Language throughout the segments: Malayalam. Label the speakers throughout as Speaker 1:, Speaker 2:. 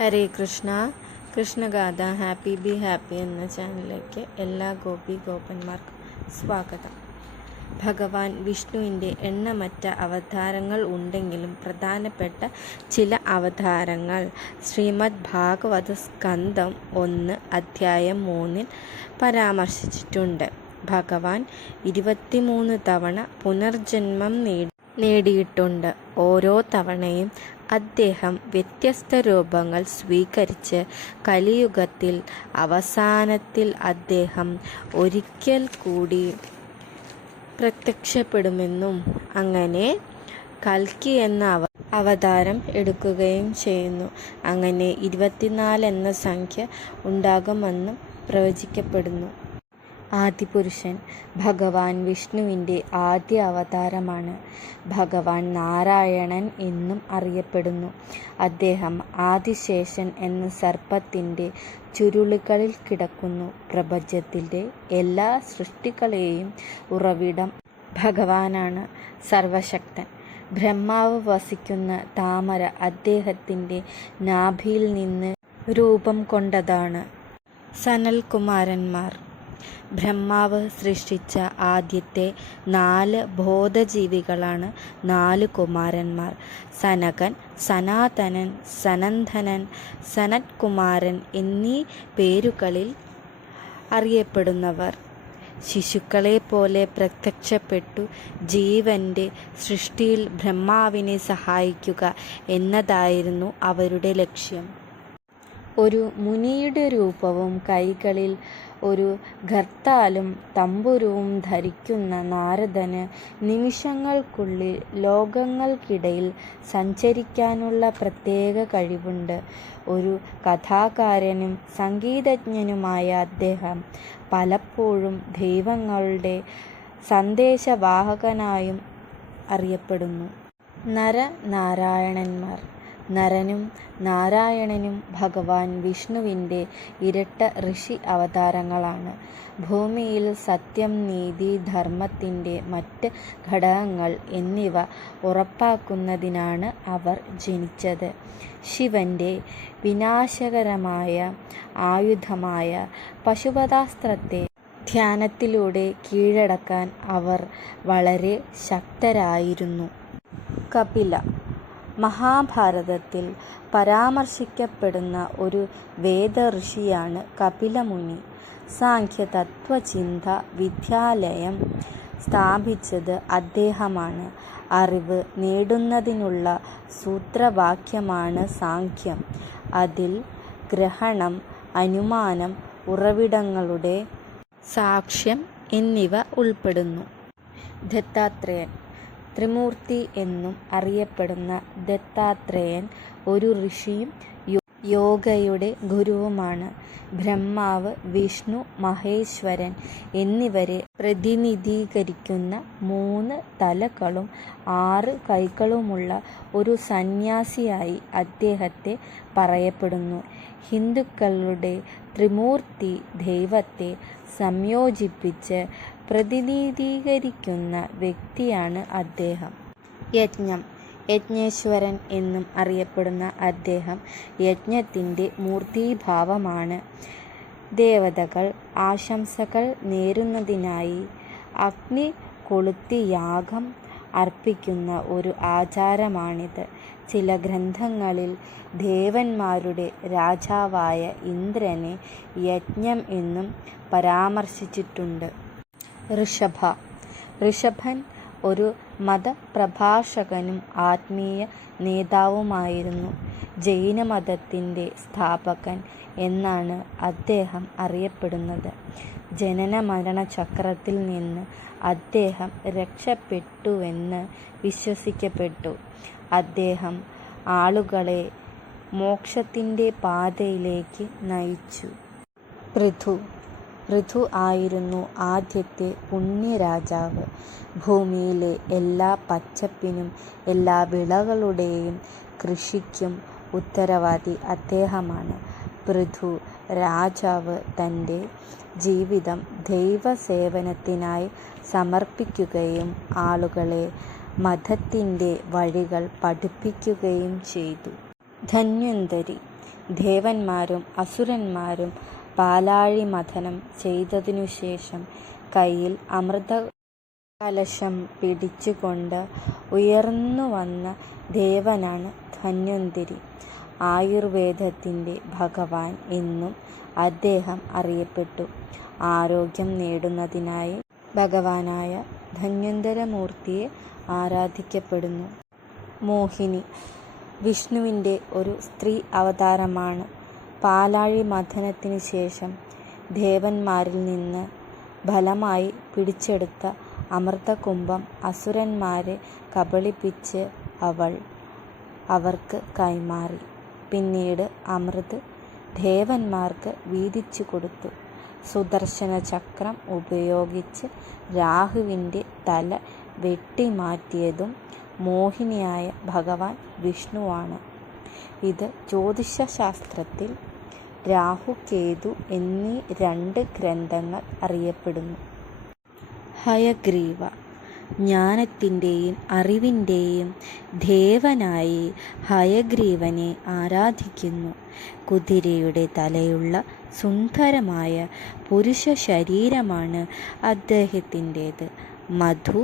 Speaker 1: Hare Krishna. Krishnagatha happy B happy എന്ന ചാനലിലേക്ക് എല്ലാ ഗോപി ഗോപന്മാർക്കും സ്വാഗതം. ഭഗവാൻ വിഷ്ണുവിന്റെ എണ്ണമറ്റ അവതാരങ്ങൾ ഉണ്ടെങ്കിലും പ്രധാനപ്പെട്ട ചില അവതാരങ്ങൾ. ശ്രീമദ് ഭാഗവത സ്കന്ധം ഒന്ന് അധ്യായം മൂന്നിൽ പരാമർശിച്ചിട്ടുണ്ട്. ഭഗവാൻ ഇരുപത്തിമൂന്ന് തവണ പുനർജന്മം നേടി നേടിയിട്ടുണ്ട്. ഓരോ തവണയും അദ്ദേഹം വ്യത്യസ്ത രൂപങ്ങൾ സ്വീകരിച്ച് കലിയുഗത്തിൽ അവസാനത്തിൽ അദ്ദേഹം ഒരിക്കൽ കൂടി പ്രത്യക്ഷപ്പെടുമെന്നും അങ്ങനെ കൽക്കി എന്ന അവ അവതാരം എടുക്കുകയും ചെയ്യുന്നു. അങ്ങനെ ഇരുപത്തിനാല് എന്ന സംഖ്യ ഉണ്ടാകുമെന്നും പ്രവചിക്കപ്പെടുന്നു. ആദിപുരുഷൻ ഭഗവാൻ വിഷ്ണുവിന്റെ ആദ്യ അവതാരമാണ്. ഭഗവാൻ നാരായണൻ എന്നും അറിയപ്പെടുന്നു. അദ്ദേഹം ആദിശേഷൻ എന്ന സർപ്പത്തിന്റെ ചുരുളുകളിൽ കിടക്കുന്നു. പ്രപഞ്ചത്തിന്റെ എല്ലാ സൃഷ്ടികളെയും ഉറവിടം ഭഗവാനാണ് സർവശക്തൻ. ബ്രഹ്മാവ് വസിക്കുന്ന താമര അദ്ദേഹത്തിന്റെ നാഭിയിൽ നിന്ന് രൂപം കൊണ്ടതാണ് സനൽകുമാരന്മാർ. ബ്രഹ്മാവ് സൃഷ്ടിച്ച ആദ്യത്തെ നാല് ബോധജീവികളാണ് നാല് കുമാരന്മാർ. സനകൻ സനാതനൻ സനന്ദനൻ സനത്കുമാരൻ എന്നീ പേരുകളിൽ അറിയപ്പെടുന്നവർ. ശിശുക്കളെ പോലെ പ്രത്യക്ഷപ്പെട്ടു ജീവന്റെ സൃഷ്ടിയിൽ ബ്രഹ്മാവിനെ സഹായിക്കുക എന്നതായിരുന്നു അവരുടെ ലക്ഷ്യം. ഒരു മുനിയുടെ രൂപവും കൈകളിൽ ഒരു ഖർത്താലും തമ്പുരുവും ധരിക്കുന്ന നാരദന് നിമിഷങ്ങൾക്കുള്ളിൽ ലോകങ്ങൾക്കിടയിൽ സഞ്ചരിക്കാനുള്ള പ്രത്യേക കഴിവുണ്ട്. ഒരു കഥാകാരനും സംഗീതജ്ഞനുമായ അദ്ദേഹം പലപ്പോഴും ദൈവങ്ങളുടെ സന്ദേശവാഹകനായും അറിയപ്പെടുന്നു. നരനാരായണന്മാർ നരനും നാരായണനും ഭഗവാൻ വിഷ്ണുവിന്റെ ഇരട്ട ഋഷി അവതാരങ്ങളാണ്. ഭൂമിയിൽ സത്യം നീതി ധർമ്മത്തിന്റെ മറ്റ് ഘടകങ്ങൾ എന്നിവ ഉറപ്പാക്കുന്നതിനാണ് അവർ ജനിച്ചത്. ശിവന്റെ വിനാശകരമായ ആയുധമായ പശുപതാസ്ത്രത്തെ ധ്യാനത്തിലൂടെ കീഴടക്കാൻ അവർ വളരെ ശക്തരായിരുന്നു. കപില മഹാഭാരതത്തിൽ പരാമർശിക്കപ്പെടുന്ന ഒരു വേദ ഋഷിയാണ് കപിലമുനി. സാഖ്യതത്വചിന്ത വിദ്യാലയം സ്ഥാപിച്ചത് അദ്ദേഹമാണ്. അറിവ് നേടുന്നതിനുള്ള സൂത്രവാക്യമാണ് സാഖ്യം. അതിൽ ഗ്രഹണം അനുമാനം ഉറവിടങ്ങളുടെ സാക്ഷ്യം എന്നിവ ഉൾപ്പെടുന്നു. ദത്താത്രേയൻ ത്രിമൂർത്തി എന്നും അറിയപ്പെടുന്ന ദത്താത്രേയൻ ഒരു ഋഷിയും യോഗയുടെ ഗുരുവുമാണ്. ബ്രഹ്മാവ് വിഷ്ണു മഹേശ്വരൻ എന്നിവരെ പ്രതിനിധീകരിക്കുന്ന മൂന്ന് തലകളും ആറ് കൈകളുമുള്ള ഒരു സന്യാസിയായി അദ്ദേഹത്തെ പറയപ്പെടുന്നു. ഹിന്ദുക്കളുടെ ത്രിമൂർത്തി ദൈവത്തെ സംയോജിപ്പിച്ച് പ്രതിനിധീകരിക്കുന്ന വ്യക്തിയാണ് അദ്ദേഹം. യജ്ഞം. യജ്ഞേശ്വരൻ എന്നും അറിയപ്പെടുന്ന അദ്ദേഹം യജ്ഞത്തിന്റെ മൂർത്തീഭാവമാണ്. ദേവതകൾ ആശംസകൾ നേരുന്നതിനായി അഗ്നി കൊളുത്തി യാഗം അർപ്പിക്കുന്ന ഒരു ആചാരമാണിത്. ചില ഗ്രന്ഥങ്ങളിൽ ദേവന്മാരുടെ രാജാവായ ഇന്ദ്രനെ യജ്ഞം എന്നും പരാമർശിച്ചിട്ടുണ്ട്. ഋഷഭ. ഋഷഭൻ ഒരു മതപ്രഭാഷകനും ആത്മീയ നേതാവുമായിരുന്നു. ജൈനമതത്തിന്റെ സ്ഥാപകൻ എന്നാണ് അദ്ദേഹം അറിയപ്പെടുന്നത്. ജനന മരണ ചക്രത്തിൽ നിന്ന് അദ്ദേഹം രക്ഷപ്പെട്ടുവെന്ന് വിശ്വസിക്കപ്പെട്ടു. അദ്ദേഹം ആളുകളെ മോക്ഷത്തിന്റെ പാതയിലേക്ക് നയിച്ചു. പൃഥു പൃഥു ആയിരുന്നു ആദ്യത്തെ പുണ്യരാജാവ്. ഭൂമിയിലെ എല്ലാ പച്ചപ്പിനും എല്ലാ വിളകളുടെയും കൃഷിക്കും ഉത്തരവാദി അദ്ദേഹമാണ്. പൃഥു രാജാവ് തന്റെ ജീവിതം ദൈവസേവനത്തിനായി സമർപ്പിക്കുകയും ആളുകളെ മതത്തിന്റെ വഴികൾ പഠിപ്പിക്കുകയും ചെയ്തു. ധന്വന്തരി. ദേവന്മാരും അസുരന്മാരും പാലാഴി മഥനം ചെയ്തതിനു ശേഷം കയ്യിൽ അമൃത കലശം പിടിച്ചുകൊണ്ട് ഉയർന്നു വന്ന ദേവനാണ് ധന്വന്തിരി ആയുർവേദത്തിന്റെ ഭഗവാൻ എന്നും അദ്ദേഹം അറിയപ്പെട്ടു. ആരോഗ്യം നേടുന്നതിനായി ഭഗവാനായ ധന്വന്തരമൂർത്തിയെ ആരാധിക്കപ്പെടുന്നു. മോഹിനി വിഷ്ണുവിന്റെ ഒരു സ്ത്രീ അവതാരമാണ്. പാലാഴി മഥനത്തിന് ശേഷം ദേവന്മാരിൽ നിന്ന് ബലമായി പിടിച്ചെടുത്ത അമൃതകുംഭം അസുരന്മാരെ കബളിപ്പിച്ച് അവൾ അവർക്ക് കൈമാറി. പിന്നീട് അമൃത് ദേവന്മാർക്ക് വീതിച്ചു കൊടുത്തു സുദർശന ചക്രം ഉപയോഗിച്ച് രാഹുവിന്റെ തല വെട്ടിമാറ്റിയതും മോഹിനിയായ ഭഗവാൻ വിഷ്ണുവാണ്. ഇത് ജ്യോതിഷശാസ്ത്രത്തിൽ രാഹു, കേതു എന്നീ രണ്ട് ഗ്രന്ഥങ്ങൾ അറിയപ്പെടുന്നു. ഹയഗ്രീവ ജ്ഞാനത്തിന്റെയും അറിവിന്റെയും ദേവനായി ഹയഗ്രീവനെ ആരാധിക്കുന്നു. കുതിരയുടെ തലയുള്ള സുന്ദരമായ പുരുഷ ശരീരമാണ് അദ്ദേഹത്തിന്റേത് മധു,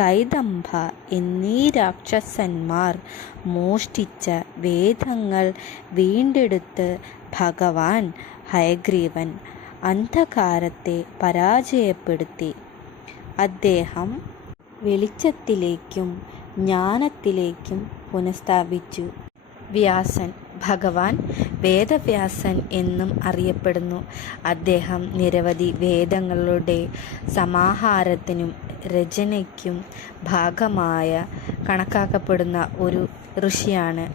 Speaker 1: കൈദംഭ എന്നീ രാക്ഷസന്മാർ മോഷ്ടിച്ച വേദങ്ങൾ വീണ്ടെടുത്ത് ഭഗവാൻ ഹയഗ്രീവൻ അന്ധകാരത്തെ പരാജയപ്പെടുത്തി. അദ്ദേഹം വെളിച്ചത്തിലേക്കും ജ്ഞാനത്തിലേക്കും പുനഃസ്ഥാപിച്ചു. വ്യാസൻ ഭഗവാൻ വേദവ്യാസൻ എന്നും അറിയപ്പെടുന്നു. അദ്ദേഹം നിരവധി വേദങ്ങളുടെ സമാഹാരത്തിനും രചനയ്ക്കും ഭാഗമായ കണക്കാക്കപ്പെടുന്ന ഒരു ഋഷിയാണ്.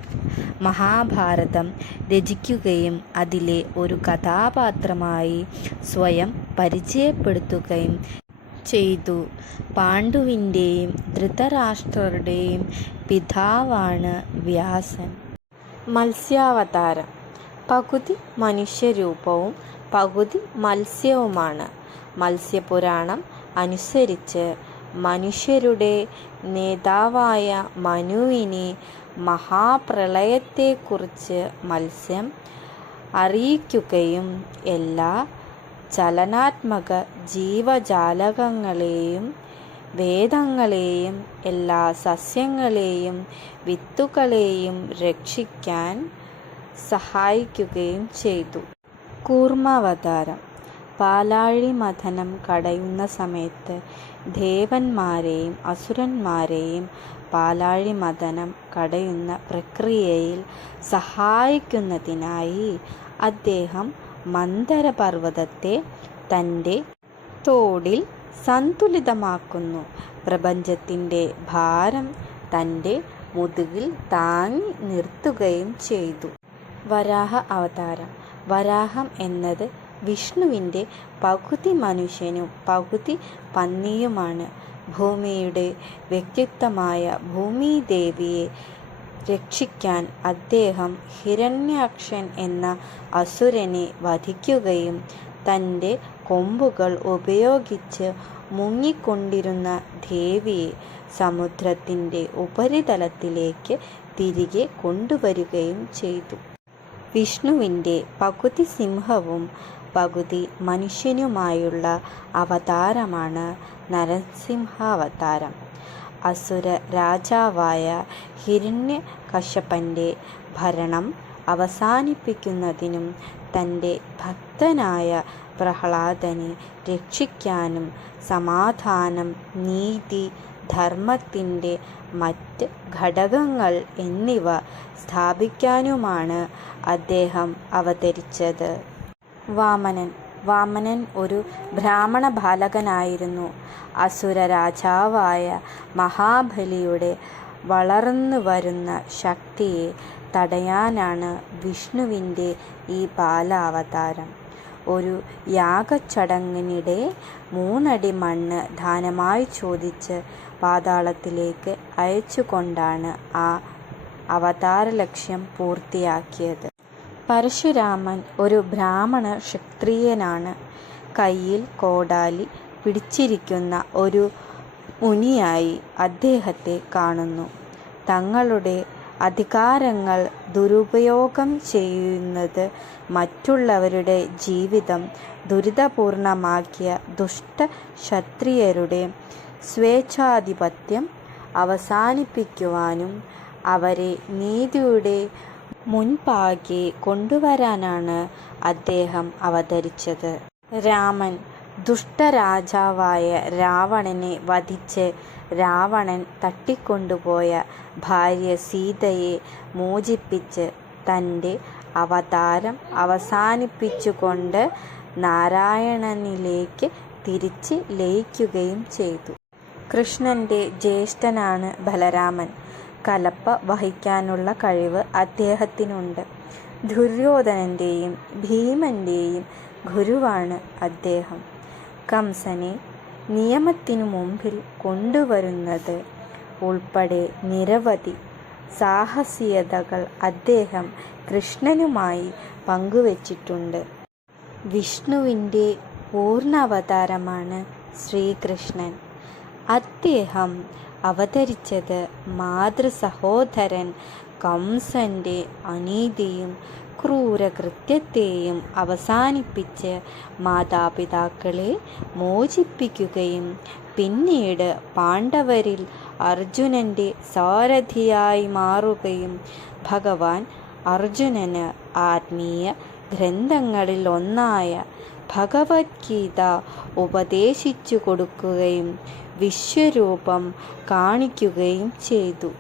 Speaker 1: മഹാഭാരതം രചിക്കുകയും അതിലെ ഒരു കഥാപാത്രമായി സ്വയം പരിചയപ്പെടുത്തുകയും ചെയ്തു. പാണ്ഡുവിന്റെയും ധൃതരാഷ്ട്രരുടെയും പിതാവാണ് വ്യാസൻ. മത്സ്യാവതാരം പകുതി മനുഷ്യരൂപവും പകുതി മത്സ്യവുമാണ്. മത്സ്യപുരാണം അനുസരിച്ച് മനുഷ്യരുടെ നേതാവായ മനുവിനെ മഹാപ്രളയത്തെക്കുറിച്ച് മത്സ്യം അറിയിക്കുകയും എല്ലാ ചലനാത്മക ജീവജാലകങ്ങളെയും വേദങ്ങളെയും എല്ലാ സസ്യങ്ങളെയും വിത്തുകളെയും രക്ഷിക്കാൻ സഹായിക്കുകയും ചെയ്തു. കൂർമാവതാരം പാലാഴി മഥനം കടയുന്ന സമയത്ത് ദേവന്മാരെയും അസുരന്മാരെയും പാലാഴി മദനം കടയുന്ന പ്രക്രിയയിൽ സഹായിക്കുന്നതിനായി അദ്ദേഹം മന്ദരപർവതത്തെ തന്റെ തോടിൽ സന്തുലിതമാക്കുന്നു. പ്രപഞ്ചത്തിന്റെ ഭാരം തന്റെ മുതുകിൽ താങ്ങി നിർത്തുകയും ചെയ്തു. വരാഹ അവതാരം വരാഹം എന്നത് വിഷ്ണുവിന്റെ പകുതി മനുഷ്യനും പകുതി പന്നിയുമാണ്. ഭൂമിയുടെ വ്യക്തിത്വമായ ഭൂമിദേവിയെ രക്ഷിക്കാൻ അദ്ദേഹം ഹിരണ്യാക്ഷൻ എന്ന അസുരനെ വധിക്കുകയും തന്റെ കൊമ്പുകൾ ഉപയോഗിച്ച് മുങ്ങിക്കൊണ്ടിരുന്ന ദേവിയെ സമുദ്രത്തിന്റെ ഉപരിതലത്തിലേക്ക് തിരികെ കൊണ്ടുവരികയും ചെയ്തു. വിഷ്ണുവിന്റെ പകുതി സിംഹവും പകുതി മനുഷ്യനുമായുള്ള അവതാരമാണ് നരസിംഹാവതാരം. അസുര രാജാവായ ഹിരണ്യകശപന്റെ ഭരണം അവസാനിപ്പിക്കുന്നതിനും തന്റെ ഭക്തനായ പ്രഹ്ലാദനെ രക്ഷിക്കാനും സമാധാനം, നീതി, ധർമ്മത്തിന്റെ മറ്റ് ഘടകങ്ങൾ എന്നിവ സ്ഥാപിക്കാനുമാണ് അദ്ദേഹം അവതരിച്ചത്. വാമനൻ വാമനൻ ഒരു ബ്രാഹ്മണ ബാലകനായിരുന്നു. അസുര രാജാവായ മഹാബലിയുടെ വളർന്നു വരുന്ന ശക്തിയെ തടയാനാണ് വിഷ്ണുവിന്റെ ഈ ബാലാവതാരം. ഒരു യാഗച്ചടങ്ങിനിടെ മൂന്നടി മണ്ണ് ദാനമായി ചോദിച്ച് പാതാളത്തിലേക്ക് അയച്ചുകൊണ്ടാണ് ആ അവതാര ലക്ഷ്യം പൂർത്തിയാക്കിയത്. പരശുരാമൻ ഒരു ബ്രാഹ്മണ ക്ഷത്രിയനാണ്. കയ്യിൽ കോടാലി പിടിച്ചിരിക്കുന്ന ഒരു മുനിയായി അദ്ദേഹത്തെ കാണുന്നു. തങ്ങളുടെ അധികാരങ്ങൾ ദുരുപയോഗം ചെയ്യുന്നത് മറ്റുള്ളവരുടെ ജീവിതം ദുരിതപൂർണമാക്കിയ ദുഷ്ട ക്ഷത്രിയരുടെ സ്വേച്ഛാധിപത്യം അവസാനിപ്പിക്കുവാനും അവരെ നീതിയുടെ മുൻപാകെ കൊണ്ടുവരാനാണ് അദ്ദേഹം അവതരിച്ചത്. രാമൻ ദുഷ്ടരാജാവായ രാവണനെ വധിച്ച് രാവണൻ തട്ടിക്കൊണ്ടുപോയ ഭാര്യ സീതയെ മോചിപ്പിച്ച് തന്റെ അവതാരം അവസാനിപ്പിച്ചുകൊണ്ട് നാരായണനിലേക്ക് തിരിച്ച് ലയിക്കുകയും ചെയ്തു. കൃഷ്ണന്റെ ജ്യേഷ്ഠനാണ് ബലരാമൻ. കലപ്പ വഹിക്കാനുള്ള കഴിവ് അദ്ദേഹത്തിനുണ്ട്. ദുര്യോധനന്റെയും ഭീമന്റെയും ഗുരുവാണ് അദ്ദേഹം. കംസനെ നിയമത്തിനു മുമ്പിൽ കൊണ്ടുവരുന്നത് ഉൾപ്പെടെ നിരവധി സാഹസികതകൾ അദ്ദേഹം കൃഷ്ണനുമായി പങ്കുവച്ചിട്ടുണ്ട്. വിഷ്ണുവിന്റെ പൂർണാവതാരമാണ് ശ്രീകൃഷ്ണൻ. അദ്ദേഹം അവതരിച്ചത് മാതൃസഹോദരൻ കംസന്റെ അനീതിയും ക്രൂരകൃത്യത്തെയും അവസാനിപ്പിച്ച് മാതാപിതാക്കളെ മോചിപ്പിക്കുകയും പിന്നീട് പാണ്ഡവരിൽ അർജുനന്റെ സാരഥിയായി മാറുകയും ഭഗവാൻ അർജുനന് ആത്മീയ ഗ്രന്ഥങ്ങളിൽ ഒന്നായ ഭഗവത്ഗീത ഉപദേശിച്ചു കൊടുക്കുകയും വിശ്വരൂപം കാണിക്കുകയും ചെയ്തു.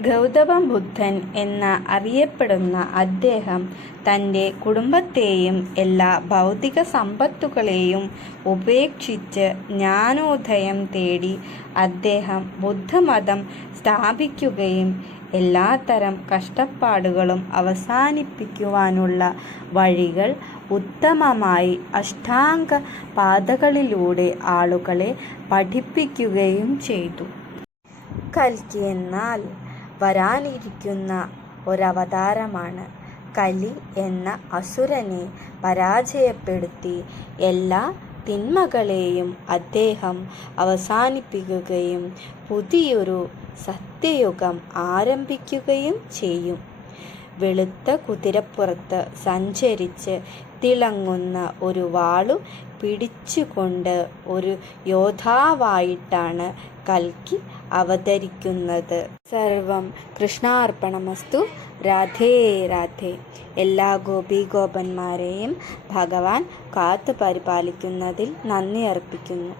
Speaker 1: ഗൗതമ ബുദ്ധൻ എന്ന അറിയപ്പെടുന്ന അദ്ദേഹം തന്റെ കുടുംബത്തെയും എല്ലാ ഭൗതിക സമ്പത്തുകളെയും ഉപേക്ഷിച്ച് ജ്ഞാനോദയം തേടി അദ്ദേഹം ബുദ്ധമതം സ്ഥാപിക്കുകയും എല്ലാത്തരം കഷ്ടപ്പാടുകളും അവസാനിപ്പിക്കുവാനുള്ള വഴികൾ ഉത്തമമായി അഷ്ടാംഗ പാതകളിലൂടെ ആളുകളെ പഠിപ്പിക്കുകയും ചെയ്തു. കൽക്കി എന്നാൽ വരാനിരിക്കുന്ന ഒരവതാരമാണ്. കലി എന്ന അസുരനെ പരാജയപ്പെടുത്തി എല്ലാ തിന്മകളെയും അദ്ദേഹം അവസാനിപ്പിക്കുകയും പുതിയൊരു സത്യയുഗം ആരംഭിക്കുകയും ചെയ്യും. വെളുത്ത കുതിരപ്പുറത്ത് സഞ്ചരിച്ച് തിളങ്ങുന്ന ഒരു വാളു പിടിച്ചുകൊണ്ട് ഒരു യോദ്ധാവായിട്ടാണ് കൽക്കി അവതരിക്കുന്നത്. സർവം കൃഷ്ണാർപ്പണമസ്തു. രാധേ രാധേ. എല്ലാ ഗോപി ഗോപന്മാരെയും ഭഗവാൻ കാത്തു പരിപാലിക്കുന്നതിൽ നന്ദി അർപ്പിക്കുന്നു.